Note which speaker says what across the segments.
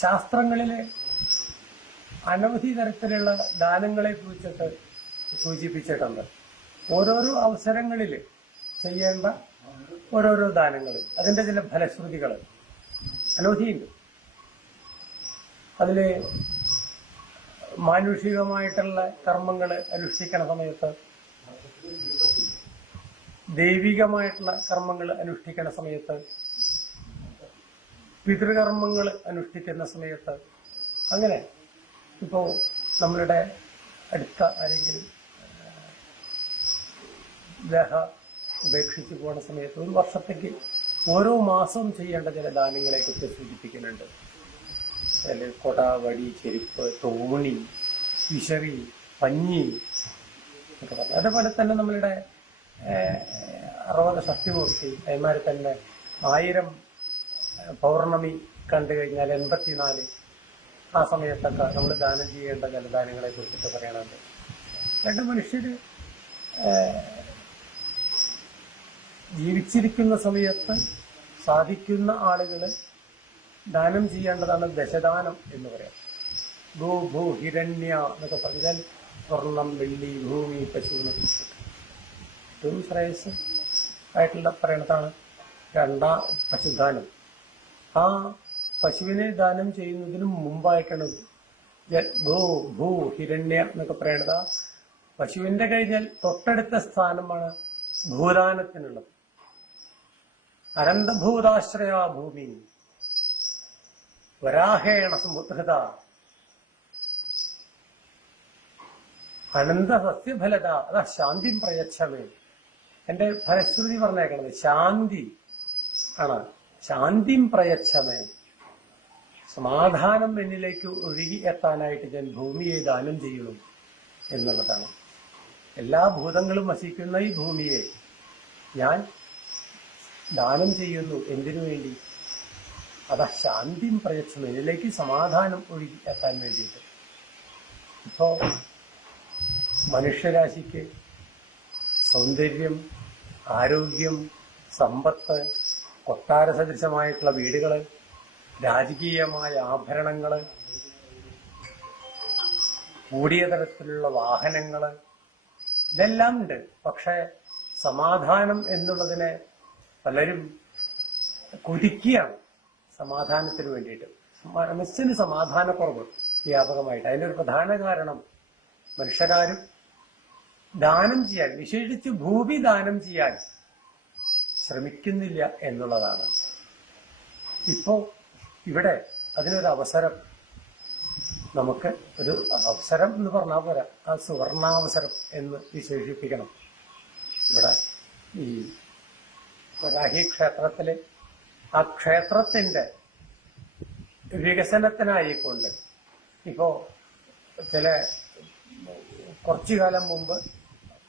Speaker 1: ശാസ്ത്രങ്ങളിലെ അനവധി തരത്തിലുള്ള ദാനങ്ങളെ കുറിച്ചിട്ട് സൂചിപ്പിച്ചിട്ടുണ്ട്. ഓരോരോ അവസരങ്ങളിൽ ചെയ്യേണ്ട ഓരോരോ ദാനങ്ങൾ. അതിന്റെ ചില ഫലശ്രുതികൾ അനവധിയുണ്ട്. അതിൽ മാനുഷികമായിട്ടുള്ള കർമ്മങ്ങൾ അനുഷ്ഠിക്കണ സമയത്ത് ദൈവികമായിട്ടുള്ള കർമ്മങ്ങൾ അനുഷ്ഠിക്കണ സമയത്ത് പിതൃകർമ്മങ്ങൾ അനുഷ്ഠിക്കുന്ന സമയത്ത് അങ്ങനെ ഇപ്പോൾ നമ്മളുടെ അടുത്ത ആരെങ്കിലും ദേഹ ഉപേക്ഷിച്ച് പോകുന്ന സമയത്ത് ഒരു വർഷത്തേക്ക് ഓരോ മാസവും ചെയ്യേണ്ട ചില ദാനങ്ങളെ കുറിച്ച് സൂചിപ്പിക്കുന്നുണ്ട്. അതിൽ കൊട വടി ചെരുപ്പ് തോണി വിശറി പഞ്ഞി ഒക്കെ പറഞ്ഞു. അതേപോലെ തന്നെ നമ്മളുടെ അറുപത് ഷഷ്ടിമൂർത്തി അതേമാതിരി തന്നെ ആയിരം പൗർണമി കണ്ടു കഴിഞ്ഞാൽ എൺപത്തിനാല് ആ സമയത്തൊക്കെ നമ്മൾ ദാനം ചെയ്യേണ്ട ജലദാനങ്ങളെ കുറിച്ചിട്ട് പറയണത്. രണ്ട് മനുഷ്യർ ജീവിച്ചിരിക്കുന്ന സമയത്ത് സാധിക്കുന്ന ആളുകൾ ദാനം ചെയ്യേണ്ടതാണ് ദശദാനം എന്ന് പറയാം. ഭൂ ഭൂ ഹിരണ്യ എന്നൊക്കെ പറഞ്ഞാൽ സ്വർണം വെള്ളി ഭൂമി പശു എന്നൊക്കെ. ഏറ്റവും ശ്രേയസ് ആയിട്ടുള്ള പറയണതാണ് രണ്ടാം പശുദാനം. ആ പശുവിനെ ദാനം ചെയ്യുന്നതിന് മുമ്പായിട്ടാണ്. ഭൂ ഭൂ ഹിരണ്യ എന്നൊക്കെ പറയണത് പശുവിന്റെ കഴിഞ്ഞാൽ തൊട്ടടുത്ത സ്ഥാനമാണ് ഭൂദാനത്തിനുള്ളത്. അനന്തഭൂതാശ്രയ ഭൂമി. വരാഹേണ സമുദ്രത. അനന്ത സസ്യഫലത അതാ ശാന്തി പ്രയച്ഛമേ എന്റെ ഫലശ്രുതി പറഞ്ഞേക്കണത്. ശാന്തി ആണ്. ശാന്തിം പ്രയച്ഛമേ. സമാധാനം എന്നിലേക്ക് ഒഴുകി എത്താനായിട്ട് ഞാൻ ഭൂമിയെ ദാനം ചെയ്യുന്നു എന്നുള്ളതാണ്. എല്ലാ ഭൂതങ്ങളും വസിക്കുന്ന ഈ ഭൂമിയെ ഞാൻ ദാനം ചെയ്യുന്നു എന്തിനു വേണ്ടി? അതാ ശാന്തിയും പ്രയത്നം ഇതിലേക്ക് സമാധാനം ഒഴുകി എത്താൻ വേണ്ടിയിട്ട്. ഇപ്പോ മനുഷ്യരാശിക്ക് സൗന്ദര്യം ആരോഗ്യം സമ്പത്ത് കൊട്ടാര സദൃശമായിട്ടുള്ള വീടുകൾ രാജകീയമായ ആഭരണങ്ങൾ കൂടിയ തരത്തിലുള്ള വാഹനങ്ങൾ ഇതെല്ലാം ഉണ്ട്. പക്ഷെ സമാധാനം എന്നുള്ളതിനെ പലരും കുതിക്കുകയാണ് സമാധാനത്തിന് വേണ്ടിയിട്ട്. മനസ്സിന് സമാധാനക്കുറവ് വ്യാപകമായിട്ട്. അതിന്റെ ഒരു പ്രധാന കാരണം മനുഷ്യരാരും ദാനം ചെയ്യാൻ വിശേഷിച്ച് ഭൂമി ദാനം ചെയ്യാൻ ശ്രമിക്കുന്നില്ല എന്നുള്ളതാണ്. ഇപ്പോ ഇവിടെ അതിനൊരു അവസരം. നമുക്ക് ഒരു അവസരം എന്ന് പറഞ്ഞാൽ പോരാ. ആ സുവർണാവസരം എന്ന് വിശേഷിപ്പിക്കണം. ഇവിടെ ഈ വരാഹി ക്ഷേത്രത്തിലെ ആ ക്ഷേത്രത്തിന്റെ വികസനത്തിനായിക്കൊണ്ട് ഇപ്പോ ചില കുറച്ചു കാലം മുമ്പ്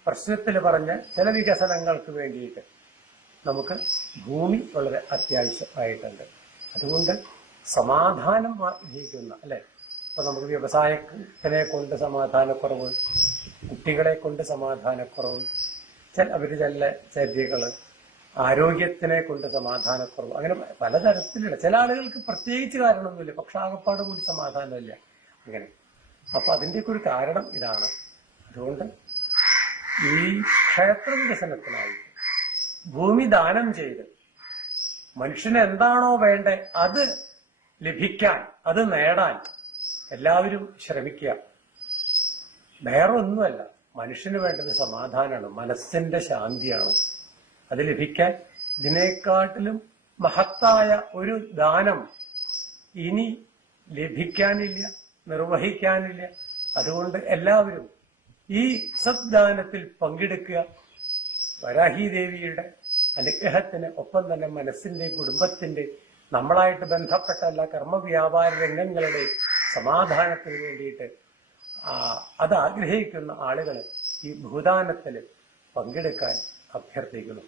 Speaker 1: പ്രശ്നത്തിൽ പറഞ്ഞ ചില വികസനങ്ങൾക്ക് വേണ്ടിയിട്ട് നമുക്ക് ഭൂമി വളരെ അത്യാവശ്യമായിട്ടുണ്ട്. അതുകൊണ്ട് സമാധാനം ആഗ്രഹിക്കുന്ന അല്ലെ? ഇപ്പൊ നമുക്ക് വ്യവസായത്തിനെ കൊണ്ട് സമാധാനക്കുറവ് കുട്ടികളെ കൊണ്ട് സമാധാനക്കുറവ് ചില അവർ ചില ചര്യകൾ ആരോഗ്യത്തിനെ കൊണ്ട് സമാധാനക്കുറവ് അങ്ങനെ പലതരത്തിലുള്ള ചില ആളുകൾക്ക് പ്രത്യേകിച്ച് കാരണമൊന്നുമില്ല പക്ഷെ ആകപ്പാട് കൂടി സമാധാനമില്ല. അങ്ങനെ. അപ്പൊ അതിന്റെയൊക്കെ ഒരു കാരണം ഇതാണ്. അതുകൊണ്ട് ഈ ക്ഷേത്ര വികസനത്തിനായി ഭൂമി ദാനം ചെയ്ത് മനുഷ്യന് എന്താണോ വേണ്ടേ അത് ലഭിക്കാൻ അത് നേടാൻ എല്ലാവരും ശ്രമിക്കുക. വേറൊന്നുമല്ല മനുഷ്യന് വേണ്ടത് സമാധാനമാണ് മനസ്സിന്റെ ശാന്തിയാണ്. അത് ലഭിക്കാൻ ഇതിനേക്കാട്ടിലും മഹത്തായ ഒരു ദാനം ഇനി ലഭിക്കാനില്ല നിർവഹിക്കാനില്ല. അതുകൊണ്ട് എല്ലാവരും ഈ സദ്ദാനത്തിൽ പങ്കെടുക്കുക. വരാഹി ദേവിയുടെ അനുഗ്രഹത്തിന് ഒപ്പം തന്നെ മനസ്സിന്റെ കുടുംബത്തിന്റെ നമ്മളായിട്ട് ബന്ധപ്പെട്ട എല്ലാ കർമ്മവ്യാപാര രംഗങ്ങളുടെ സമാധാനത്തിന് വേണ്ടിയിട്ട് അത് ആഗ്രഹിക്കുന്ന ആളുകൾ ഈ ഭൂദാനത്തിൽ പങ്കെടുക്കാൻ അഭ്യർത്ഥിക്കുന്നു.